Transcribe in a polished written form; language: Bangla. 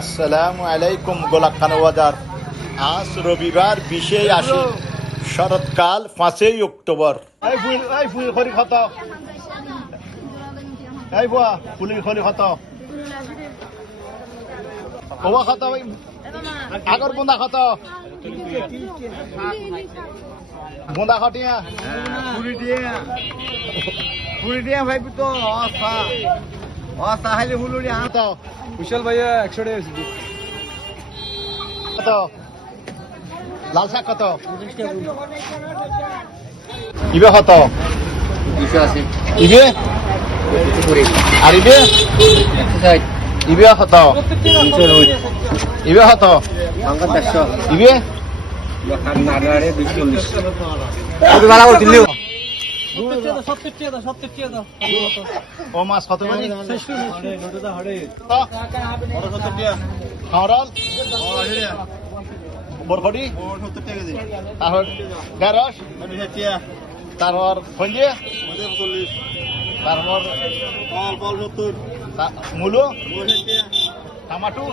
আসসালামু আলাইকুম গোলাকান বাজার। আজ রবিবার 20 শরৎকাল 5 অক্টোবর। এই ফুল খরি খত এই বুয়া ফুলি খরি খত কবা খত আগর বুন্দা খত বুন্দা খটিয়া পুরি দিয়া ভাই তো অসা হাইলে হুলুরি কত কুশল ভাইয়া 100 টাকা আছে কত লাল শাক কত ইবে কত 280 ইবে পুরি আর ইবে 60 ইবে কত 390 ইবে কত সংখ্যা 400 ইবে লোকাল নাড়াড়ে 240 কত বালা বলছিলি 70 টাকা ও মাছ কত মানে বরফটি তারপর ঢেঁড়স তারপর ফঞ্জি তারপর মূলো টমাটো